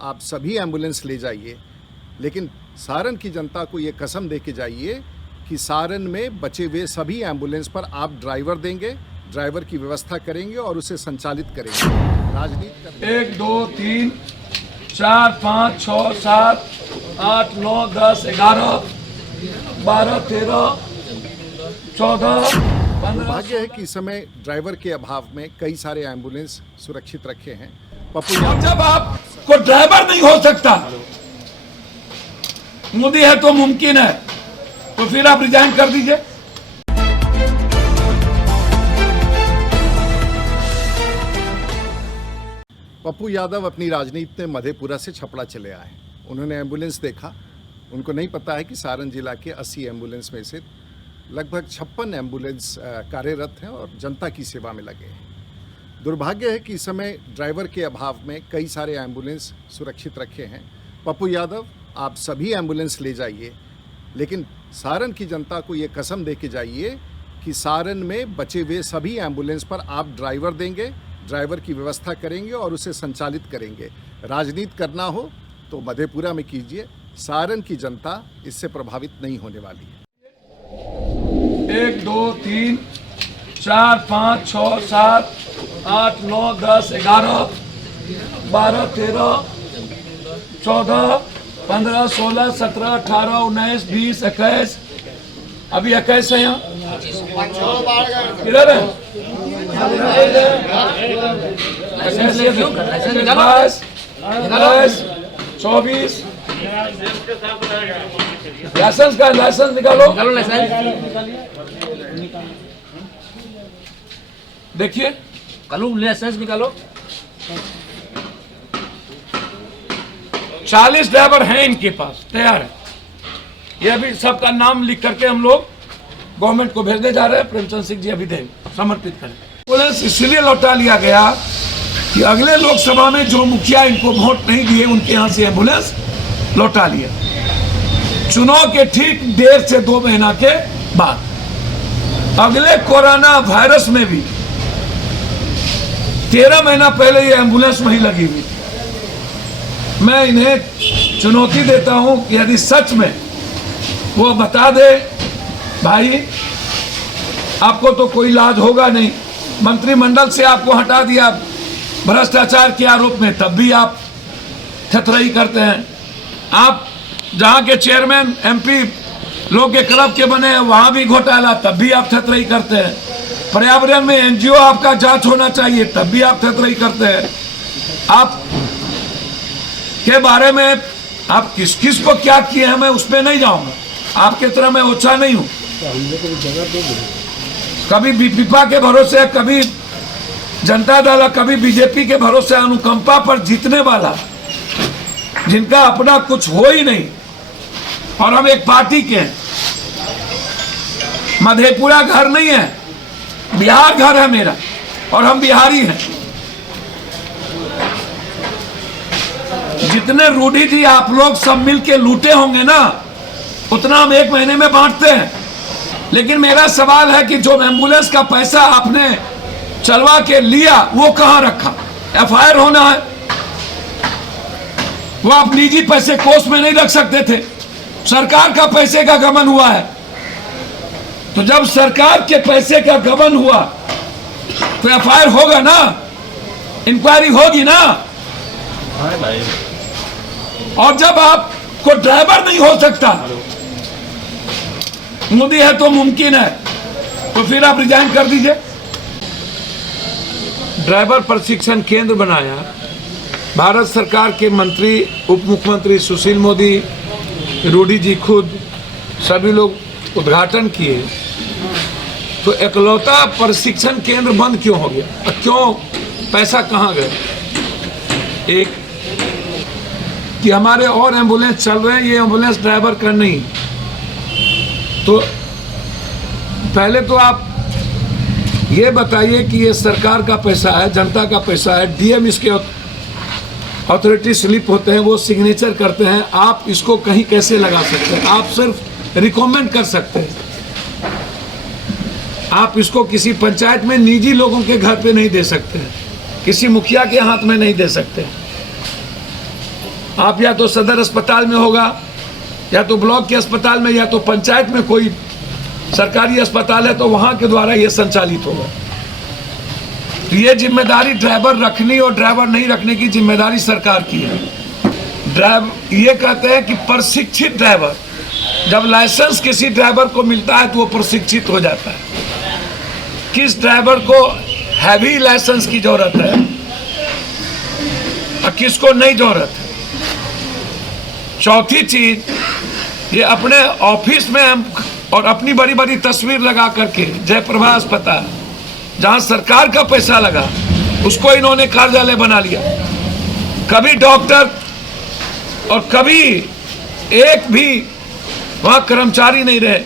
आप सभी एम्बुलेंस ले जाइए, लेकिन सारण की जनता को ये कसम दे के जाइए कि सारण में बचे हुए सभी एम्बुलेंस पर आप ड्राइवर देंगे, ड्राइवर की व्यवस्था करेंगे और उसे संचालित करेंगे। राजनीति 1 2 3 4 5 6 7 8 9 10 11 12 13 14 15। दुर्भाग्य है कि इस समय ड्राइवर के अभाव में कई सारे एम्बुलेंस सुरक्षित रखे हैं। पप्पू और यादव जब आपको ड्राइवर नहीं हो सकता, मोदी है तो मुमकिन है, तो फिर आप रिजाइन कर दीजिए। पप्पू यादव अपनी राजनीति में मधेपुरा से छपड़ा चले आए। उन्होंने एम्बुलेंस देखा। उनको नहीं पता है कि सारण जिला के 80 एम्बुलेंस में से लगभग 56 एम्बुलेंस कार्यरत हैं और जनता की सेवा में लगे हैं। दुर्भाग्य है कि इस समय ड्राइवर के अभाव में कई सारे एम्बुलेंस सुरक्षित रखे हैं। पप्पू यादव, आप सभी एम्बुलेंस ले जाइए, लेकिन सारण की जनता को ये कसम दे के जाइए कि सारण में बचे हुए सभी एम्बुलेंस पर आप ड्राइवर देंगे, ड्राइवर की व्यवस्था करेंगे और उसे संचालित करेंगे। राजनीति करना हो तो मधेपुरा में कीजिए। सारण की जनता इससे प्रभावित नहीं होने वाली है। 1 2 3 4 5 6 7 8 9 10 11 12 13 14 15 16 17 18 19 20 21। अभी 21 है यहाँ, किधर है? 22 23 24। लाइसेंस निकालो। देखिए, लाइसेंस निकालो। 40 ड्राइवर हैं इनके पास, तैयार है। ये अभी सबका नाम लिख करके हम लोग गवर्नमेंट को भेजने जा रहे हैं। प्रेमचंद सिंह जी अभी देंगे, समर्पित करें। एम्बुलेंस इसलिए लौटा लिया गया कि अगले लोकसभा में जो मुखिया इनको वोट नहीं दिए, उनके यहाँ से एम्बुलेंस लौटा लिया। चुनाव के ठीक 1.5 से 2 महीना के बाद, अगले कोरोना वायरस में भी 13 महीना पहले ये एम्बुलेंस वहीं लगी हुई थी। मैं इन्हें चुनौती देता हूं कि यदि सच में वो बता दे, भाई आपको तो कोई इलाज होगा नहीं, मंत्रिमंडल से आपको हटा दिया भ्रष्टाचार के आरोप में, तब भी आप थथरई करते हैं। आप जहां के चेयरमैन एमपी लोग के क्लब के बने हैं, वहां भी घोटाला, तब भी आप थथरई करते हैं। पर्यावरण में एनजीओ आपका जांच होना चाहिए, तब भी आप थथरई करते हैं। आप के बारे में आप किस किस को क्या किए हैं, मैं उसमें नहीं जाऊंगा। आपके तरह मैं ओछा नहीं हूं। कभी बीपीपा के भरोसे, कभी जनता दल, कभी बीजेपी के भरोसे, अनुकंपा पर जीतने वाला, जिनका अपना कुछ हो ही नहीं, और हम एक पार्टी के हैं। मधेपुरा घर नहीं है, बिहार घर है मेरा, और हम बिहारी हैं। जितने रूडी जी आप लोग सब मिलके लूटे होंगे ना, उतना हम 1 महीने में बांटते हैं। लेकिन मेरा सवाल है कि जो एम्बुलेंस का पैसा आपने चलवा के लिया, वो कहां रखा? एफआईआर होना है। वो आप निजी पैसे कोष में नहीं रख सकते थे। सरकार का पैसे का गबन हुआ है, तो जब सरकार के पैसे का गबन हुआ तो एफआईआर होगा ना, इंक्वायरी होगी ना। और जब आपको ड्राइवर नहीं हो सकता, मोदी है तो मुमकिन है, तो फिर आप रिजाइन कर दीजिए। ड्राइवर प्रशिक्षण केंद्र बनाया, भारत सरकार के मंत्री, उप मुख्यमंत्री सुशील मोदी, रूडी जी खुद, सभी लोग उद्घाटन किए। तो एकलौता प्रशिक्षण केंद्र बंद क्यों हो गया? क्यों? पैसा कहाँ गए? एक कि हमारे और एम्बुलेंस चल रहे हैं, ये एम्बुलेंस ड्राइवर का नहीं। तो पहले तो आप ये बताइए कि ये सरकार का पैसा है, जनता का पैसा है। डीएम इसके अथॉरिटी स्लिप होते हैं, वो सिग्नेचर करते हैं। आप इसको कहीं कैसे लगा सकते हैं? आप सिर्फ रिकमेंड कर सकते हैं। आप इसको किसी पंचायत में निजी लोगों के घर पे नहीं दे सकते हैं, किसी मुखिया के हाथ में नहीं दे सकते। आप या तो सदर अस्पताल में होगा, या तो ब्लॉक के अस्पताल में, या तो पंचायत में कोई सरकारी अस्पताल है तो वहाँ के द्वारा ये संचालित होगा। तो ये जिम्मेदारी ड्राइवर रखनी और ड्राइवर नहीं रखने की जिम्मेदारी सरकार की है। ये कहते हैं कि प्रशिक्षित ड्राइवर, जब लाइसेंस किसी ड्राइवर को मिलता है तो वो प्रशिक्षित हो जाता है। किस ड्राइवर को हैवी लाइसेंस की जरूरत है और किसको नहीं जरूरत है। चौथी चीज, ये अपने ऑफिस में और अपनी बड़ी बड़ी तस्वीर लगा करके जयप्रभा अस्पताल, जहां सरकार का पैसा लगा, उसको इन्होंने कार्यालय बना लिया। कभी डॉक्टर और कभी एक भी वहां कर्मचारी नहीं रहे।